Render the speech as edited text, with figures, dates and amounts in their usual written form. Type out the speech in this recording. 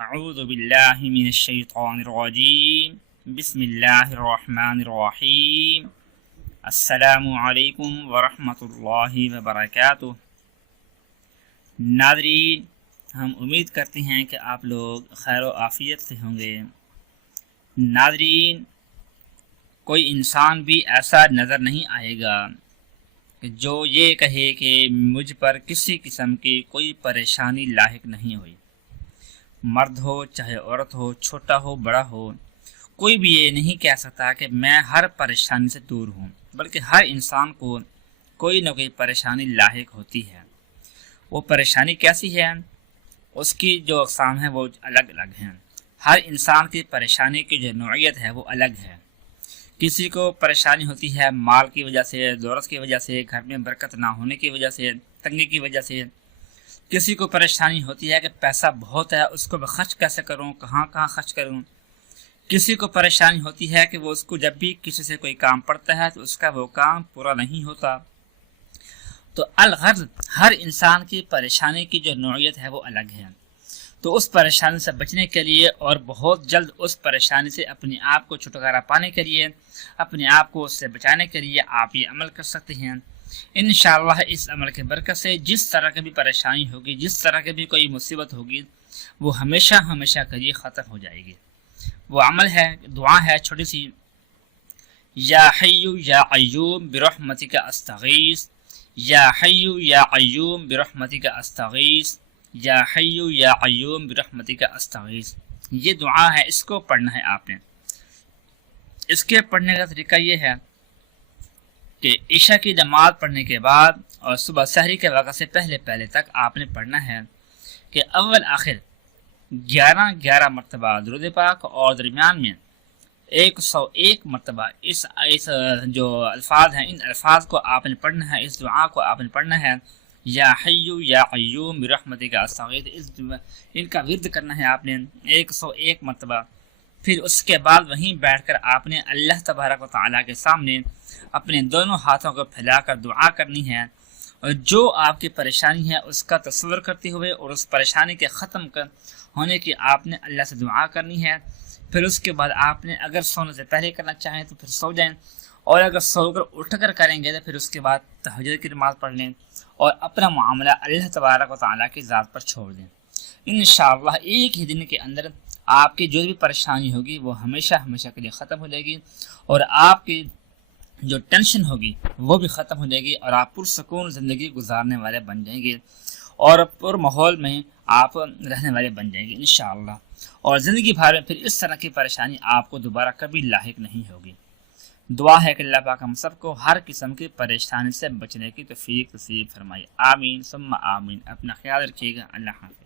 اعوذ باللہ من الشیطان الرجیم بسم اللہ الرحمن الرحیم السلام علیکم ورحمۃ اللہ وبرکاتہ۔ ناظرین، ہم امید کرتے ہیں کہ آپ لوگ خیر و عافیت سے ہوں گے۔ ناظرین، کوئی انسان بھی ایسا نظر نہیں آئے گا کہ جو یہ کہے کہ مجھ پر کسی قسم کی کوئی پریشانی لاحق نہیں ہوئی۔ مرد ہو چاہے عورت ہو، چھوٹا ہو بڑا ہو، کوئی بھی یہ نہیں کہہ سکتا کہ میں ہر پریشانی سے دور ہوں، بلکہ ہر انسان کو کوئی نہ کوئی پریشانی لاحق ہوتی ہے۔ وہ پریشانی کیسی ہے؟ اس کی جو اقسام ہیں وہ الگ الگ ہیں۔ ہر انسان کی پریشانی کی جو نوعیت ہے وہ الگ ہے۔ کسی کو پریشانی ہوتی ہے مال کی وجہ سے، دولت کی وجہ سے، گھر میں برکت نہ ہونے کی وجہ سے، تنگی کی وجہ سے۔ کسی کو پریشانی ہوتی ہے کہ پیسہ بہت ہے، اس کو میں خرچ کیسے کروں، کہاں کہاں خرچ کروں۔ کسی کو پریشانی ہوتی ہے کہ وہ اس کو جب بھی کسی سے کوئی کام پڑتا ہے تو اس کا وہ کام پورا نہیں ہوتا۔ تو الغرض ہر انسان کی پریشانی کی جو نوعیت ہے وہ الگ ہے۔ تو اس پریشانی سے بچنے کے لیے اور بہت جلد اس پریشانی سے اپنے آپ کو چھٹکارا پانے کے لیے، اپنے آپ کو اس سے بچانے کے لیے آپ یہ عمل کر سکتے ہیں۔ انشاءاللہ اس عمل کے برکت سے جس طرح کی بھی پریشانی ہوگی، جس طرح کی بھی کوئی مصیبت ہوگی، وہ ہمیشہ ہمیشہ کے لیے ختم ہو جائے گی۔ وہ عمل ہے، دعا ہے چھوٹی سی، یا حی یا قیوم برحمتک استغیث، یا حی یا قیوم برحمتک استغیث، یا حی یا قیوم برحمتک استغیث۔ یہ دعا ہے، اس کو پڑھنا ہے آپ نے۔ اس کے پڑھنے کا طریقہ یہ ہے کہ عشاء کی نماز پڑھنے کے بعد اور صبح سحری کے وقت سے پہلے تک آپ نے پڑھنا ہے کہ اول آخر 11 مرتبہ درود پاک اور درمیان میں 101 مرتبہ اس جو الفاظ ہیں، ان الفاظ کو آپ نے پڑھنا ہے، اس دعا کو آپ نے پڑھنا ہے، یا حی یا قیوم برحمتک استغیث۔ ان کا ورد کرنا ہے آپ نے 101 مرتبہ۔ پھر اس کے بعد وہیں بیٹھ کر آپ نے اللہ تبارک و تعالیٰ کے سامنے اپنے دونوں ہاتھوں کو پھیلا کر دعا کرنی ہے، اور جو آپ کی پریشانی ہے اس کا تصور کرتے ہوئے اور اس پریشانی کے ختم ہونے کی آپ نے اللہ سے دعا کرنی ہے۔ پھر اس کے بعد آپ نے اگر سونے سے پہلے کرنا چاہیں تو پھر سو جائیں، اور اگر سو کر اٹھ کر کریں گے تو پھر اس کے بعد تہجد کی نماز پڑھ لیں اور اپنا معاملہ اللہ تبارک و تعالیٰ کی ذات پر چھوڑ دیں۔ انشاءاللہ ایک ہی دن کے اندر آپ کی جو بھی پریشانی ہوگی وہ ہمیشہ ہمیشہ کے لیے ختم ہو جائے گی، اور آپ کی جو ٹینشن ہوگی وہ بھی ختم ہو جائے گی، اور آپ پرسکون زندگی گزارنے والے بن جائیں گے، اور پر ماحول میں آپ رہنے والے بن جائیں گے انشاءاللہ۔ اور زندگی بھر میں پھر اس طرح کی پریشانی آپ کو دوبارہ کبھی لاحق نہیں ہوگی۔ دعا ہے کہ اللہ پاک ہم سب کو ہر قسم کی پریشانی سے بچنے کی توفیق نصیب فرمائے۔ آمین ثم آمین۔ اپنا خیال رکھیے گا۔ اللہ حافظ۔